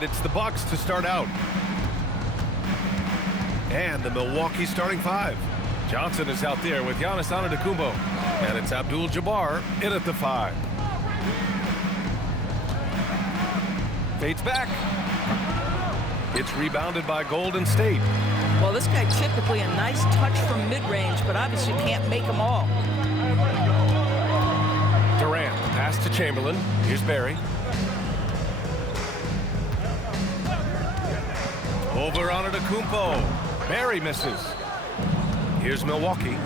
And it's the Bucks to start out. And the Milwaukee starting five. Johnson is out there with Giannis Antetokounmpo. And it's Abdul-Jabbar in at the 5. Fades back. It's rebounded by Golden State. Well, this guy typically a nice touch from mid-range, but obviously can't make them all. Durant, pass to Chamberlain. Here's Barry. Over Antetokounmpo. Barry misses. Here's Milwaukee.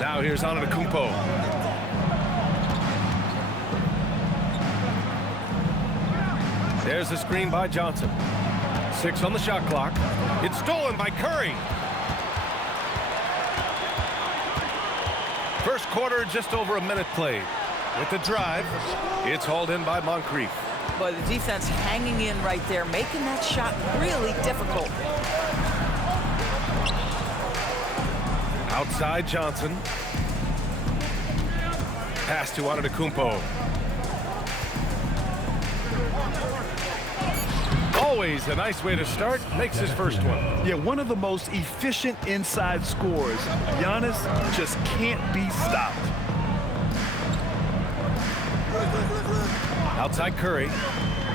Now here's Antetokounmpo. There's the screen by Johnson. 6 on the shot clock. It's stolen by Curry. First quarter, just over a minute played. With the drive, it's hauled in by Moncrief. But the defense hanging in right there, making that shot really difficult. Outside Johnson. Pass to Antetokounmpo. Always a nice way to start. Makes his first one. Yeah, one of the most efficient inside scorers. Giannis just can't be stopped. Outside Curry.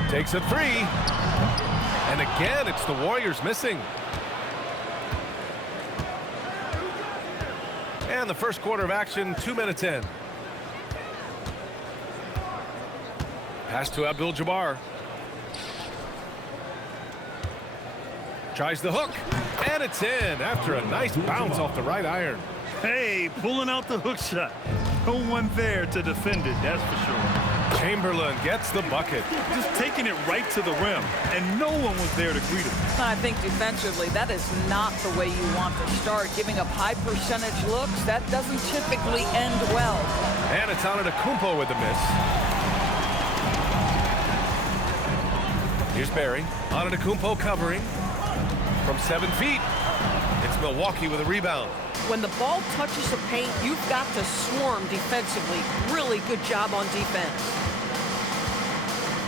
Takes a 3. And again, it's the Warriors missing. And the first quarter of action, 2 minutes in. Pass to Abdul-Jabbar. Tries the hook, and it's in after a nice bounce off the right iron. Hey, pulling out the hook shot. No one there to defend it, that's for sure. Chamberlain gets the bucket. Just taking it right to the rim, and no one was there to greet him. I think defensively, that is not the way you want to start. Giving up high percentage looks, that doesn't typically end well. And it's Antetokounmpo with the miss. Here's Barry. Antetokounmpo covering. From 7 feet, it's Milwaukee with a rebound. When the ball touches the paint, you've got to swarm defensively. Really good job on defense.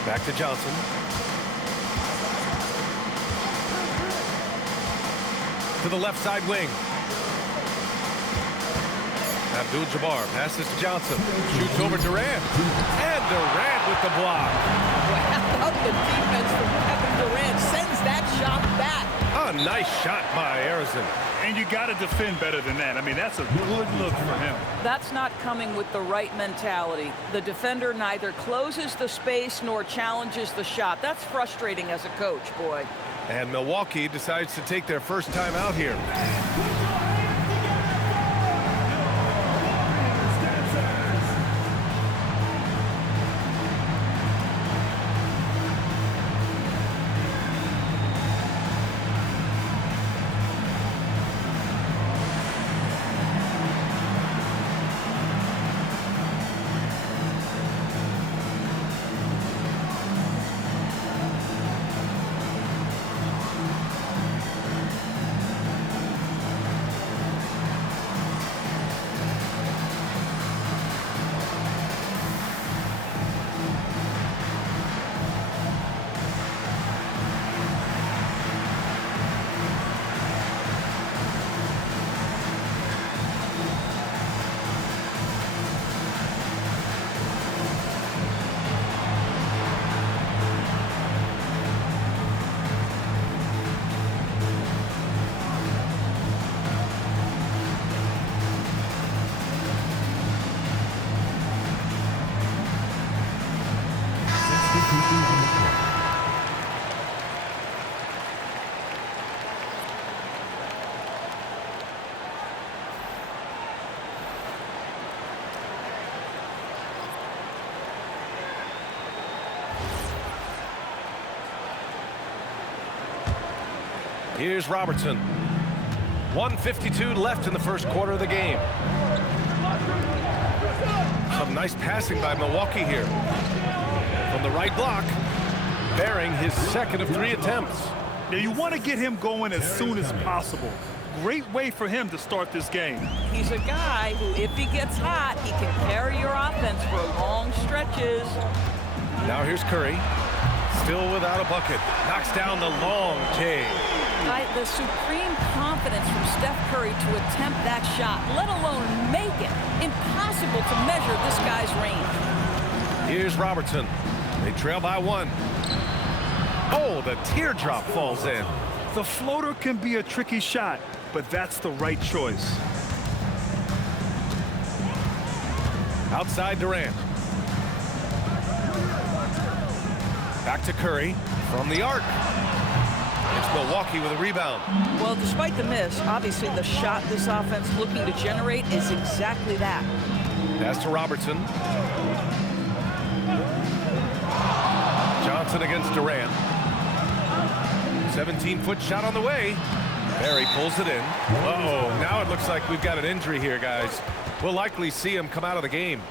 Back to Johnson. To the left side wing. Abdul-Jabbar passes to Johnson. Shoots over Durant. And Durant with the block. How about the defense from Kevin Durant sends that shot back. A nice shot by Arizona. And you got to defend better than that. I mean, that's a good look for him. That's not coming with the right mentality. The defender neither closes the space nor challenges the shot. That's frustrating as a coach, boy. And Milwaukee decides to take their first time out here. Here's Robertson. 1:52 left in the first quarter of the game. Some nice passing by Milwaukee here. From the right block, bearing his second of 3 attempts. Now you want to get him going as soon as possible. Great way for him to start this game. He's a guy who, if he gets hot, he can carry your offense for long stretches. Now here's Curry. Still without a bucket. Knocks down the long J. The supreme confidence from Steph Curry to attempt that shot, let alone make it. Impossible to measure this guy's range. Here's Robertson. They trail by 1. Oh, the teardrop falls in. The floater can be a tricky shot, but that's the right choice. Outside Durant. Back to Curry from the arc. It's Milwaukee with a rebound. Well, despite the miss, obviously the shot this offense looking to generate is exactly that. Pass to Robertson. Johnson against Durant. 17-foot shot on the way. Barry pulls it in. Uh-oh, now it looks like we've got an injury here, guys. We'll likely see him come out of the game.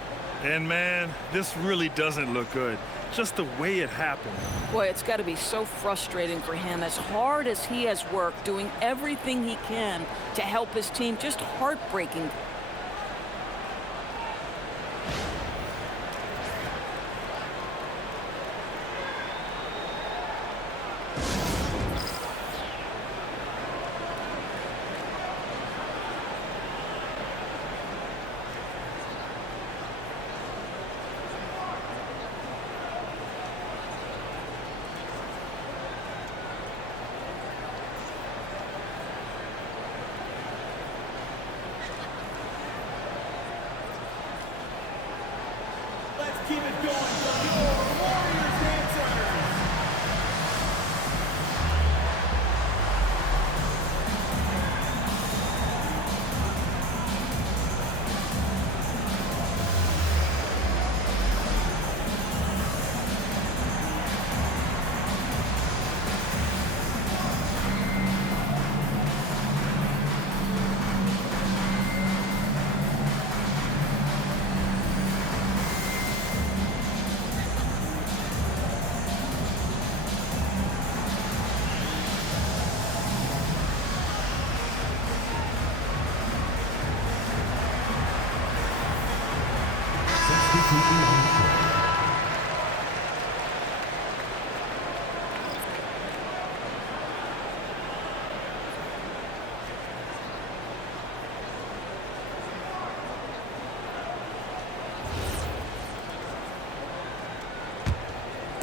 And man, this really doesn't look good. Just the way it happened. Boy, it's got to be so frustrating for him. As hard as he has worked, doing everything he can to help his team, just heartbreaking. Keep it going, Warriors dancers!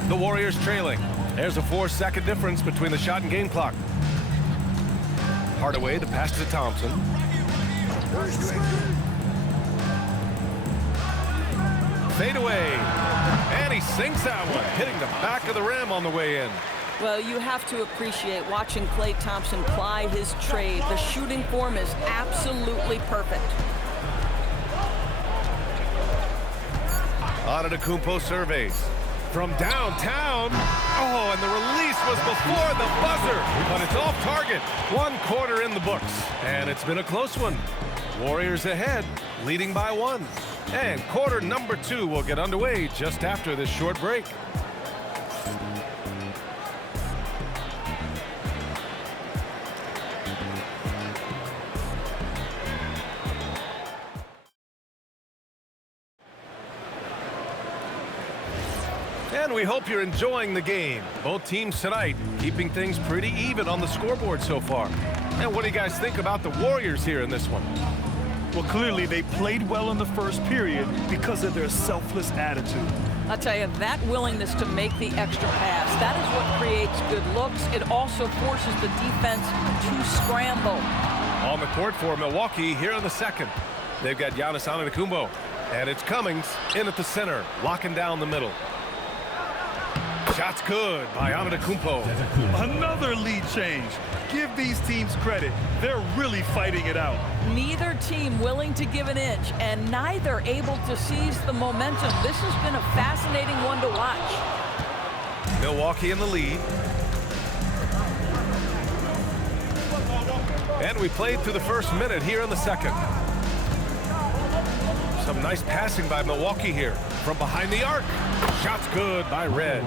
The Warriors trailing. There's a 4-second difference between the shot and game clock. Hardaway, the pass to Thompson. Fade away. And he sinks that one, hitting the back of the rim on the way in. Well, you have to appreciate watching Klay Thompson ply his trade. The shooting form is absolutely perfect. Antetokounmpo surveys. From downtown. Oh, and the release was before the buzzer. But it's off target. 1 quarter in the books. And it's been a close one. Warriors ahead, leading by 1. And quarter number 2 will get underway just after this short break. And we hope you're enjoying the game. Both teams tonight keeping things pretty even on the scoreboard so far. And what do you guys think about the Warriors here in this one? Well, clearly they played well in the first period because of their selfless attitude. I'll tell you, that willingness to make the extra pass, that is what creates good looks. It also forces the defense to scramble. On the court for Milwaukee here in the second. They've got Giannis Antetokounmpo. And it's Cummings in at the center, locking down the middle. Shot's good by Antetokounmpo. Another lead change. Give these teams credit. They're really fighting it out. Neither team willing to give an inch, and neither able to seize the momentum. This has been a fascinating one to watch. Milwaukee in the lead. And we played through the first minute here in the second. Some nice passing by Milwaukee here from behind the arc. Shot's good by Red.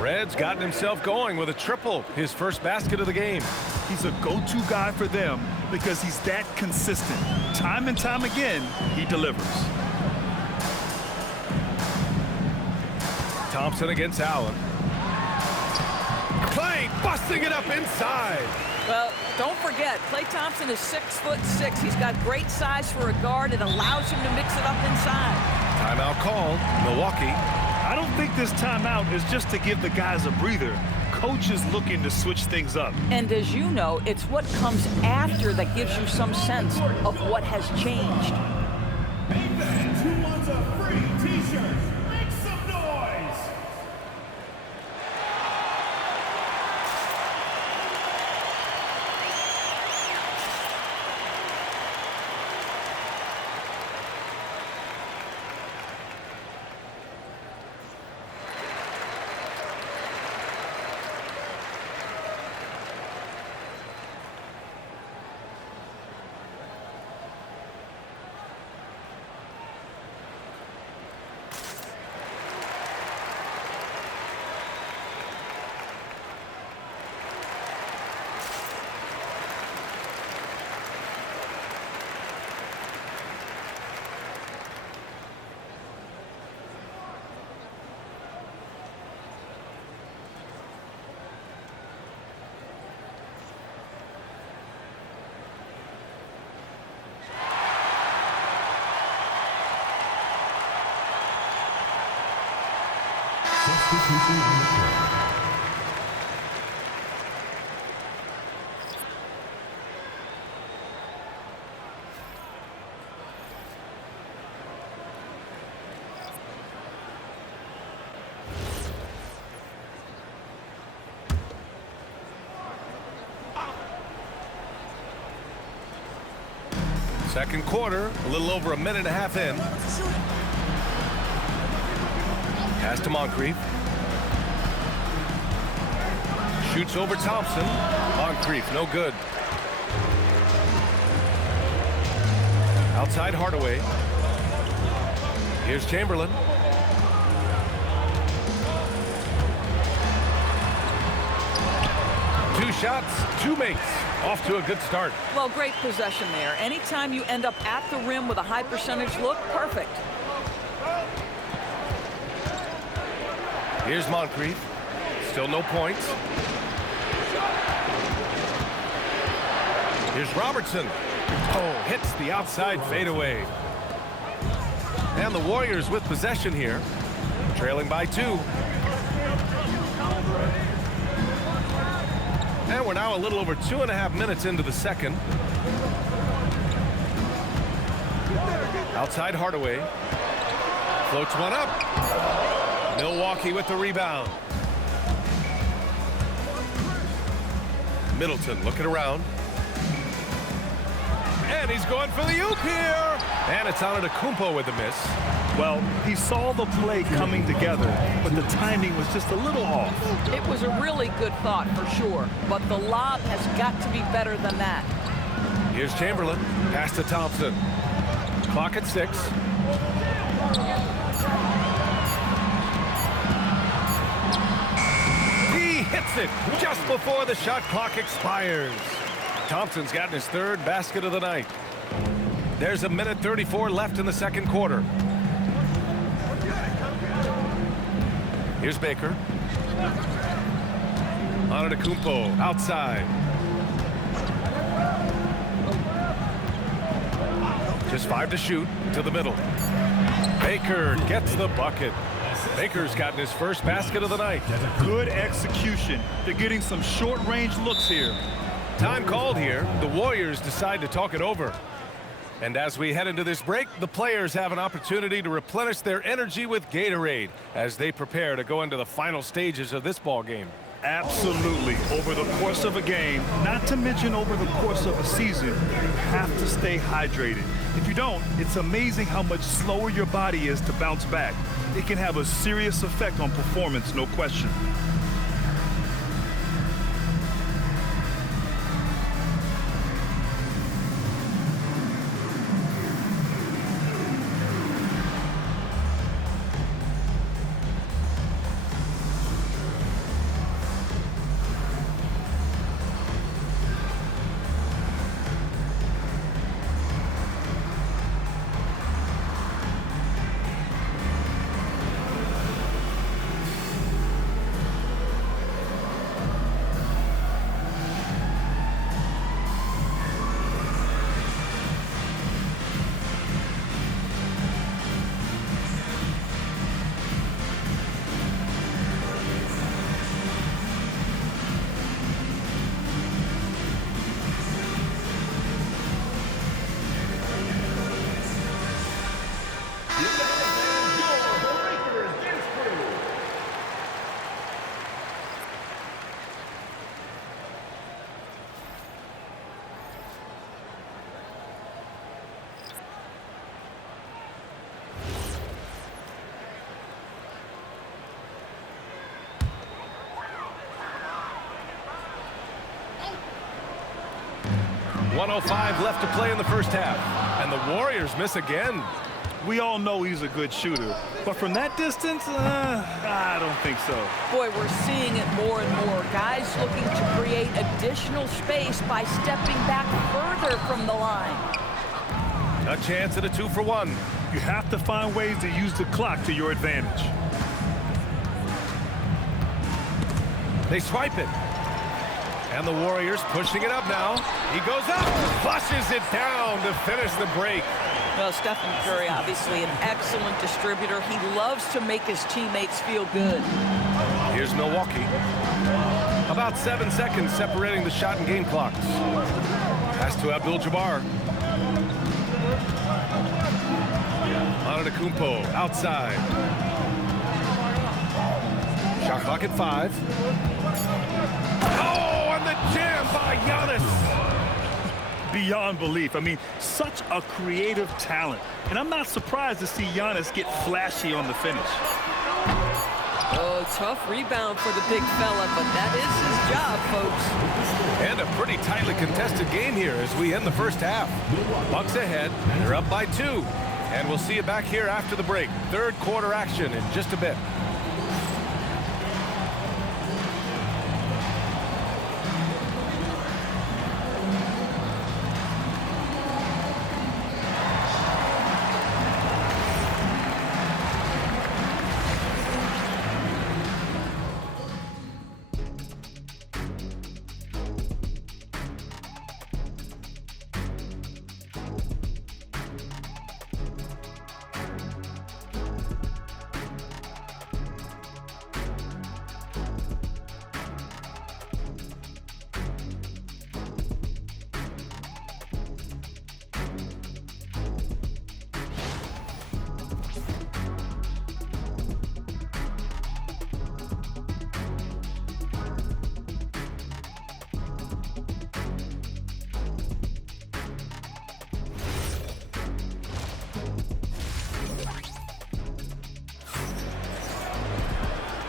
Red's gotten himself going with a triple, his first basket of the game. He's a go-to guy for them because he's that consistent. Time and time again, he delivers. Thompson against Allen. Clay busting it up inside. Well, don't forget, Klay Thompson is 6'6". He's got great size for a guard. It allows him to mix it up inside. Timeout called. Milwaukee. I don't think this timeout is just to give the guys a breather. Coach is looking to switch things up. And as you know, it's what comes after that gives you some sense of what has changed. Hey fans, who wants a free t-shirt? Make some noise! Second quarter, a little over a minute and a half in. Pass to Moncrief. Shoots over Thompson. Moncrief, no good. Outside Hardaway. Here's Chamberlain. Two shots, two makes. Off to a good start. Well, great possession there. Anytime you end up at the rim with a high percentage look, perfect. Here's Moncrief. Still no points. Here's Robertson. Oh, hits the outside fadeaway. And the Warriors with possession here. Trailing by 2. And we're now a little over 2.5 minutes into the second. Outside Hardaway. Floats one up. Milwaukee with the rebound. Middleton looking around. And he's going for the oop here. And it's Antetokounmpo with the miss. Well, he saw the play coming together, but the timing was just a little off. It was a really good thought for sure, but the lob has got to be better than that. Here's Chamberlain. Pass to Thompson. Clock at 6. He hits it just before the shot clock expires. Thompson's gotten his third basket of the night. There's a minute 34 left in the second quarter. Here's Baker. Antetokounmpo outside. Just 5 to shoot to the middle. Baker gets the bucket. Baker's gotten his first basket of the night. Good execution. They're getting some short-range looks here. Time called here. The Warriors decide to talk it over. And as we head into this break, the players have an opportunity to replenish their energy with Gatorade as they prepare to go into the final stages of this ball game. Absolutely. Over the course of a game, not to mention over the course of a season, you have to stay hydrated. If you don't, it's amazing how much slower your body is to bounce back. It can have a serious effect on performance, no question. 1:05 left to play in the first half. And the Warriors miss again. We all know he's a good shooter, but from that distance, I don't think so. Boy, we're seeing it more and more. Guys looking to create additional space by stepping back further from the line. A chance at a 2-for-1. You have to find ways to use the clock to your advantage. They swipe it. And the Warriors pushing it up now. He goes up, flushes it down to finish the break. Well, Stephen Curry, obviously an excellent distributor. He loves to make his teammates feel good. Here's Milwaukee. About 7 seconds separating the shot and game clocks. Pass to Abdul-Jabbar. Antetokounmpo outside. Shot clock at 5. Oh, and the jam by Giannis. Beyond belief. I mean, such a creative talent. And I'm not surprised to see Giannis get flashy on the finish. Oh, tough rebound for the big fella, but that is his job, folks. And a pretty tightly contested game here as we end the first half. Bucks ahead. They're up by 2. And we'll see you back here after the break. Third quarter action in just a bit.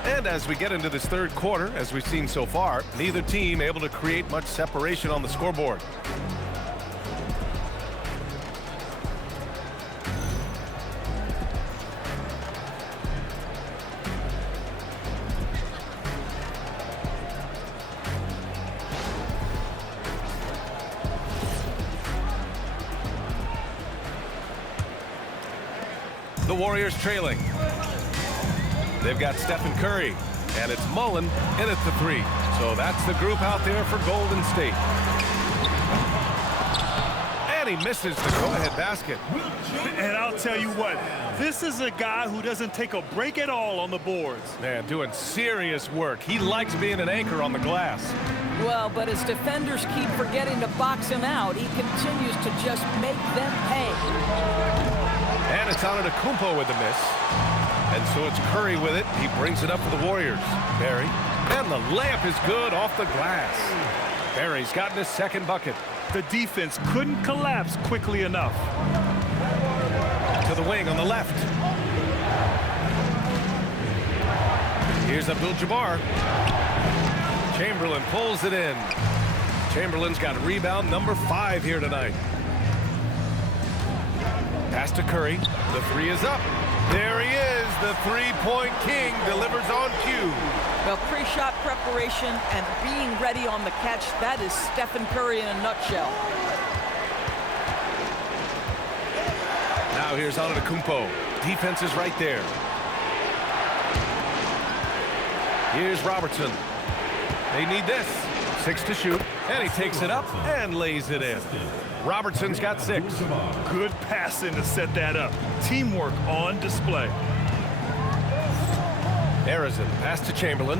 And as we get into this third quarter, as we've seen so far, neither team able to create much separation on the scoreboard. The Warriors trailing. They've got Stephen Curry, and it's Mullen in at the 3. So that's the group out there for Golden State. And he misses the go-ahead basket. And I'll tell you what, this is a guy who doesn't take a break at all on the boards. Man, doing serious work. He likes being an anchor on the glass. Well, but as defenders keep forgetting to box him out, he continues to just make them pay. And it's Antetokounmpo with the miss. And so it's Curry with it. He brings it up for the Warriors. Barry. And the layup is good off the glass. Barry's gotten his second bucket. The defense couldn't collapse quickly enough. To the wing on the left. Here's Abdul-Jabbar. Chamberlain pulls it in. Chamberlain's got rebound number 5 here tonight. Pass to Curry. The 3 is up. There he is. The three-point king delivers on cue. Well, pre-shot preparation and being ready on the catch, that is Stephen Curry in a nutshell. Now here's Antetokounmpo. Defense is right there. Here's Robertson. They need this. 6 to shoot. And he takes it up and lays it in. Robertson's got 6. Good passing to set that up. Teamwork on display. Harrison, pass to Chamberlain.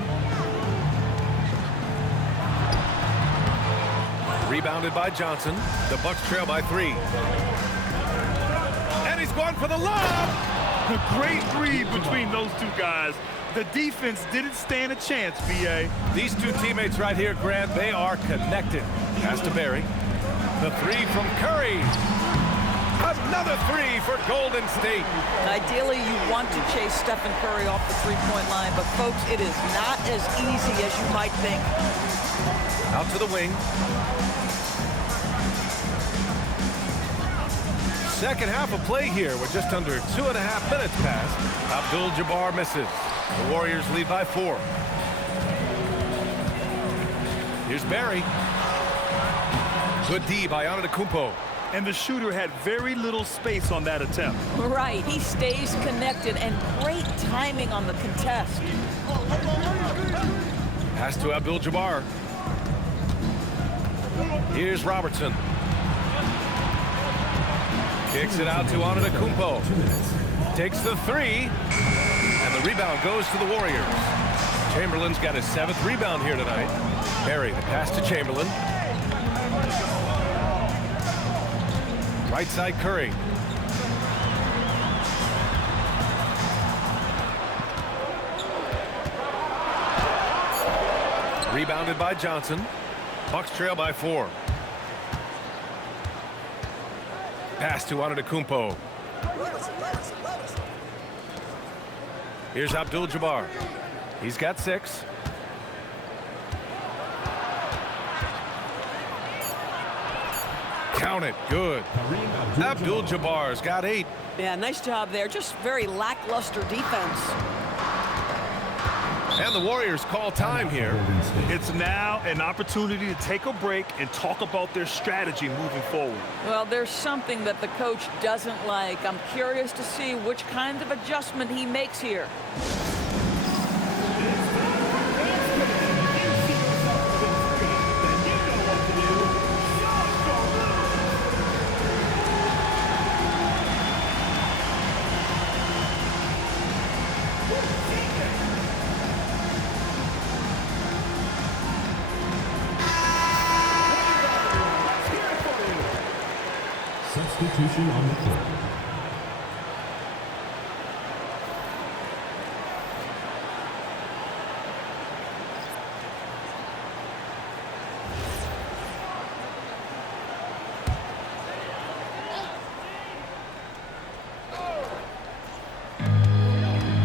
Rebounded by Johnson. The Bucks trail by 3. And he's going for the lob. A great read between those two guys. The defense didn't stand a chance, B.A. These two teammates right here, Grant, they are connected. Pass to Barry. The 3 from Curry. Another 3 for Golden State. Ideally, you want to chase Stephen Curry off the three-point line, but folks, it is not as easy as you might think. Out to the wing. Second half of play here. We're just under 2.5 minutes past. Abdul-Jabbar misses. The Warriors lead by 4. Here's Barry. Good D by Antetokounmpo. And the shooter had very little space on that attempt. Right, he stays connected and great timing on the contest. Pass to Abdul-Jabbar. Here's Robertson. Kicks it out to Antetokounmpo. Takes the 3. And the rebound goes to the Warriors. Chamberlain's got his 7th rebound here tonight. Barry, the pass to Chamberlain. Right side Curry. Rebounded by Johnson. Bucks trail by 4. Pass to Antetokounmpo. Here's Abdul-Jabbar. He's got 6. Count it. Good. Abdul-Jabbar's got 8. Yeah, nice job there. Just very lackluster defense. And the Warriors call time here. It's now an opportunity to take a break and talk about their strategy moving forward. Well, there's something that the coach doesn't like. I'm curious to see which kind of adjustment he makes here. Substitution on the court.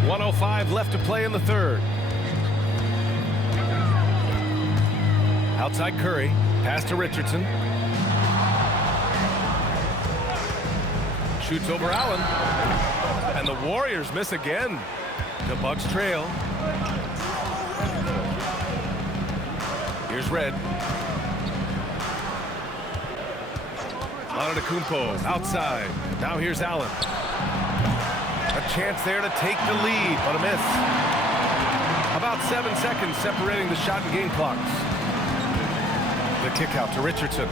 .105 left to play in the 3rd. Outside Curry. Pass to Richardson. Shoots over Allen. And the Warriors miss again. The Bucks trail. Here's Red. Antetokounmpo outside. Now here's Allen. A chance there to take the lead, but a miss. About 7 seconds separating the shot and game clocks. The kick out to Richardson.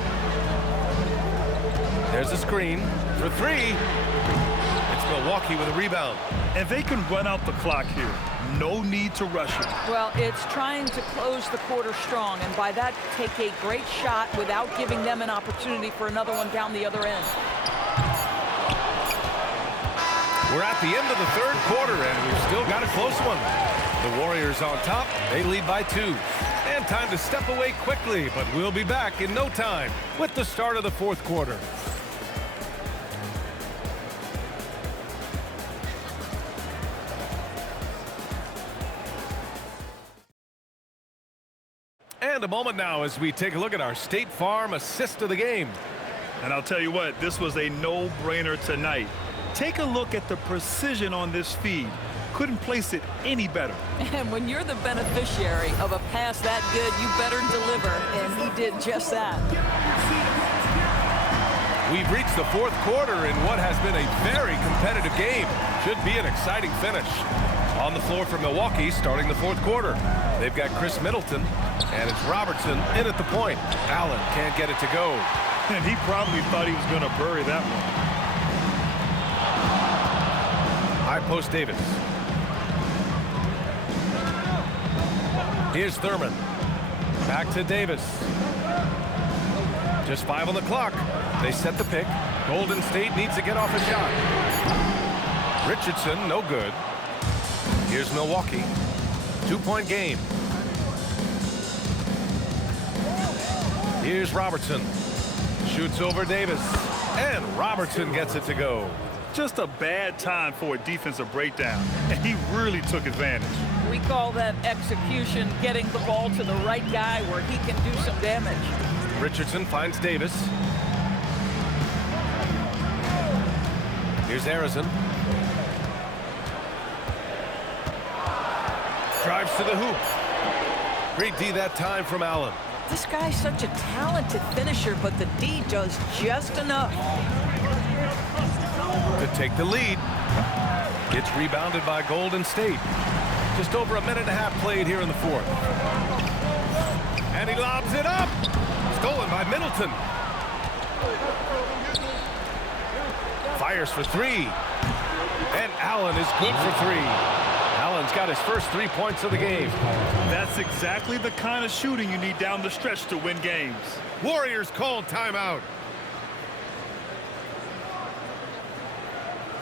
There's a screen for 3. It's Milwaukee with a rebound. And they can run out the clock here. No need to rush it. Well, it's trying to close the quarter strong, and by that, take a great shot without giving them an opportunity for another one down the other end. We're at the end of the 3rd quarter, and we've still got a close one. The Warriors on top. They lead by 2. And time to step away quickly, but we'll be back in no time with the start of the 4th quarter. And a moment now as we take a look at our State Farm assist of the game. And I'll tell you what, this was a no-brainer tonight. Take a look at the precision on this feed. Couldn't place it any better. And when you're the beneficiary of a pass that good, you better deliver, and he did just that. We've reached the 4th quarter in what has been a very competitive game. Should be an exciting finish. On the floor for Milwaukee starting the 4th quarter. They've got Chris Middleton, and it's Robertson in at the point. Allen can't get it to go. And he probably thought he was going to bury that one. High post Davis. Here's Thurman. Back to Davis. Just 5 on the clock. They set the pick. Golden State needs to get off a shot. Richardson, no good. Here's Milwaukee. 2-point game. Here's Robertson. Shoots over Davis. And Robertson gets it to go. Just a bad time for a defensive breakdown. And he really took advantage. We call that execution, getting the ball to the right guy where he can do some damage. Richardson finds Davis. Here's Harrison. Drives to the hoop. Great D that time from Allen. This guy's such a talented finisher, but the D does just enough. To take the lead. It's rebounded by Golden State. Just over a minute and a half played here in the fourth. And he lobs it up. Stolen by Middleton. Fires for three. And Allen is good for three. Allen's got his first 3 points of the game. That's exactly the kind of shooting you need down the stretch to win games. Warriors called timeout.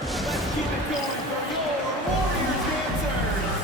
Let's keep it going for your Warriors dancers.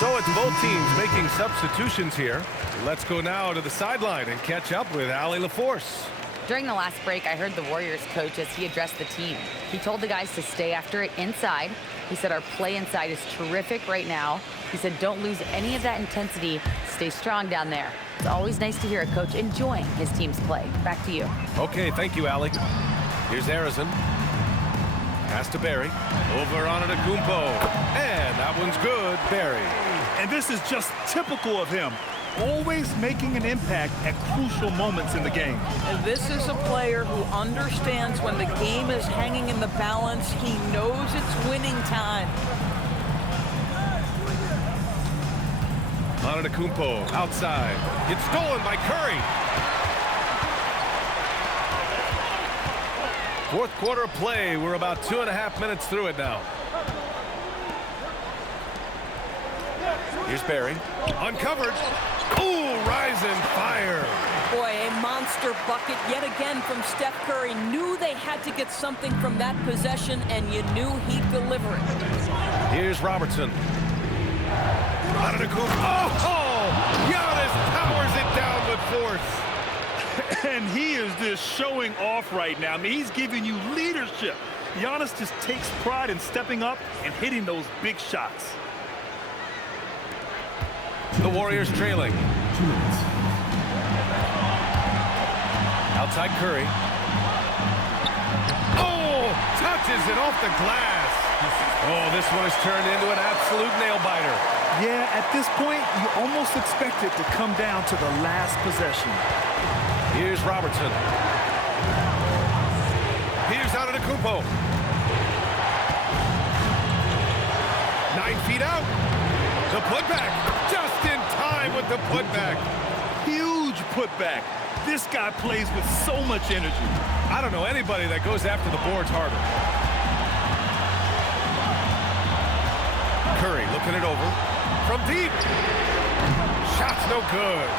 So it's both teams making substitutions here. Let's go now to the sideline and catch up with Allie LaForce. During the last break, I heard the Warriors coach as he addressed the team. He told the guys to stay after it inside. He said our play inside is terrific right now. He said don't lose any of that intensity. Stay strong down there. It's always nice to hear a coach enjoying his team's play. Back to you. Okay, thank you, Allie. Here's Harrison. Pass to Barry. Over on Antetokounmpo. And that one's good. Barry. And this is just typical of him. Always making an impact at crucial moments in the game. And this is a player who understands when the game is hanging in the balance. He knows it's winning time. Antetokounmpo outside. It's stolen by Curry. Fourth quarter of play. We're about 2.5 minutes through it now. Here's Barry. Uncovered. Ooh, rise and fire. Boy, a monster bucket yet again from Steph Curry. Knew they had to get something from that possession, and you knew he'd deliver it. Here's Robertson. Antetokounmpo. Oh! Giannis powers it down with force. And he is just showing off right now. I mean, he's giving you leadership. Giannis just takes pride in stepping up and hitting those big shots. The Warriors trailing. 2 minutes. Outside Curry. Oh! Touches it off the glass. Oh, this one has turned into an absolute nail-biter. Yeah, at this point, you almost expect it to come down to the last possession. Here's Robertson. Here's Antetokounmpo. 9 feet out. The putback. Just in time with the putback. Huge putback. This guy plays with so much energy. I don't know anybody that goes after the boards harder. Curry looking it over. From deep. Shot's no good.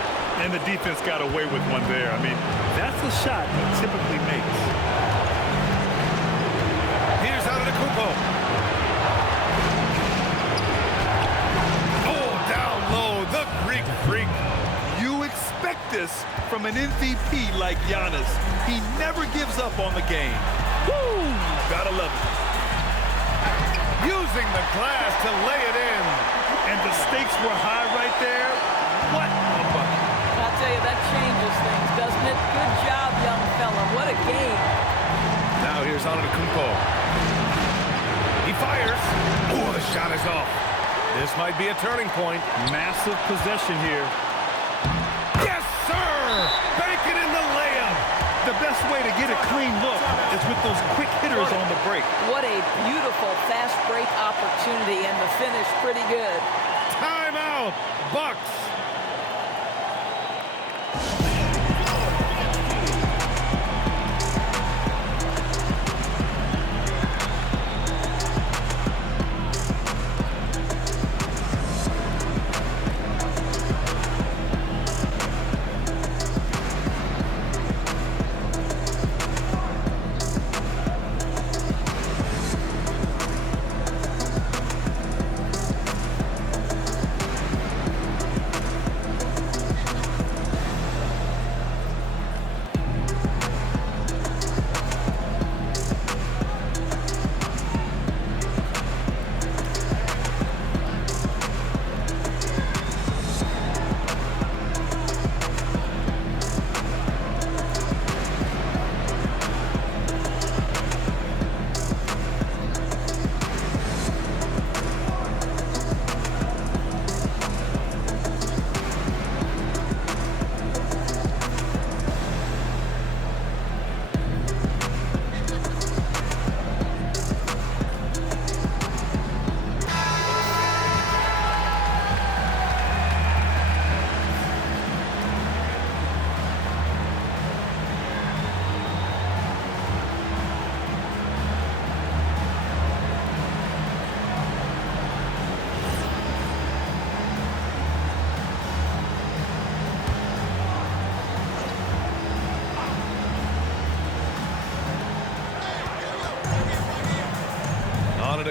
And the defense got away with one there. I mean, that's a shot he typically makes. Here's Antetokounmpo. Oh, down low, the Greek freak. You expect this from an MVP like Giannis. He never gives up on the game. Woo! Gotta love it. Using the glass to lay it in. And the stakes were high right there. What a bucket. I'll tell you, that changes things, doesn't it? Good job, young fella. What a game. Now here's Antetokounmpo. He fires. Oh, the shot is off. This might be a turning point. Massive possession here. Yes, sir! Bank it in the layup. The the best way to get a clean look is with those quick hitters on the break. What a beautiful fast break opportunity, and the finish pretty good. Timeout, Bucks.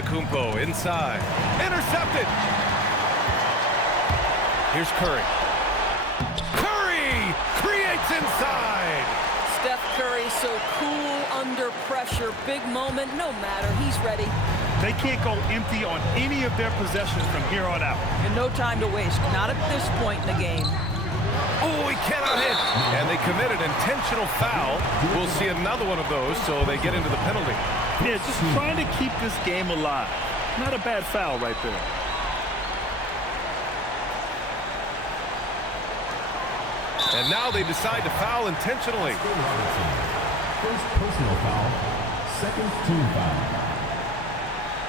Kumpo inside. Intercepted. Here's Curry. Curry creates inside. Steph Curry so cool under pressure. Big moment, no matter. He's ready. They can't go empty on any of their possessions from here on out. And no time to waste. Not at this point in the game. Oh, he cannot hit. And they committed intentional foul. We'll see another one of those, so they get into the penalty. Yeah, just trying to keep this game alive. Not a bad foul right there. And now they decide to foul intentionally. First personal foul, second team foul.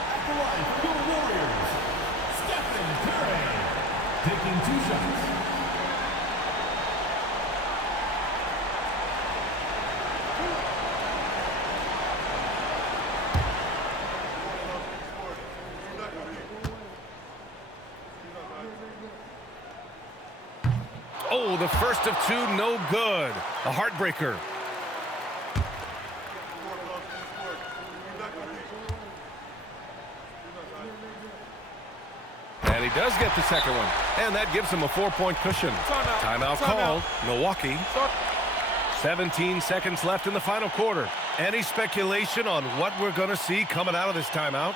At the line for the Warriors, Stephen Curry, taking 2 shots. Oh, the first of 2, no good. A heartbreaker. And he does get the second one. And that gives him a 4-point cushion. Timeout called. Milwaukee. 17 seconds left in the final quarter. Any speculation on what we're going to see coming out of this timeout?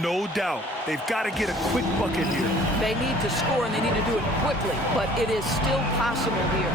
No doubt. They've got to get a quick bucket here. They need to score, and they need to do it quickly, but it is still possible here.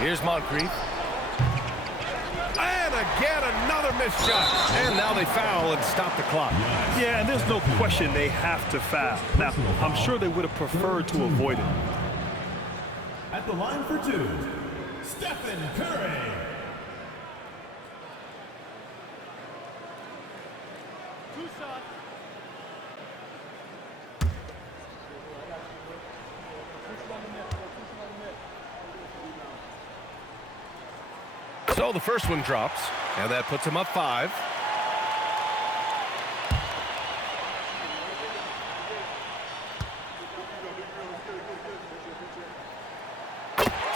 Here's Moncrief. And a again, another missed shot. And now they foul and stop the clock. Yeah, and there's no question they have to foul. Now, I'm sure they would have preferred to avoid it. At the line for two, Stephen Curry. So the first one drops, and that puts him up 5.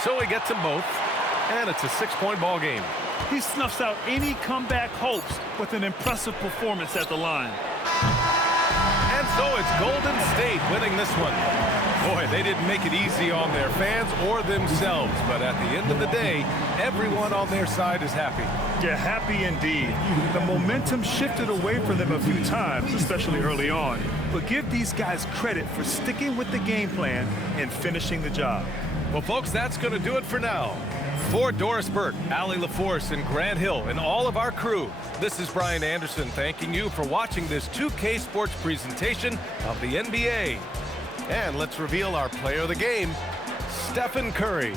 So he gets them both, and it's a 6-point ball game. He snuffs out any comeback hopes with an impressive performance at the line. And so it's Golden State winning this one. Boy, they didn't make it easy on their fans or themselves, but at the end of the day, everyone on their side is happy. Yeah, happy indeed. The momentum shifted away from them a few times, especially early on. But give these guys credit for sticking with the game plan and finishing the job. Well, folks, that's going to do it for now. For Doris Burke, Allie LaForce, and Grant Hill, and all of our crew, this is Brian Anderson thanking you for watching this 2K Sports presentation of the NBA. And let's reveal our player of the game, Stephen Curry.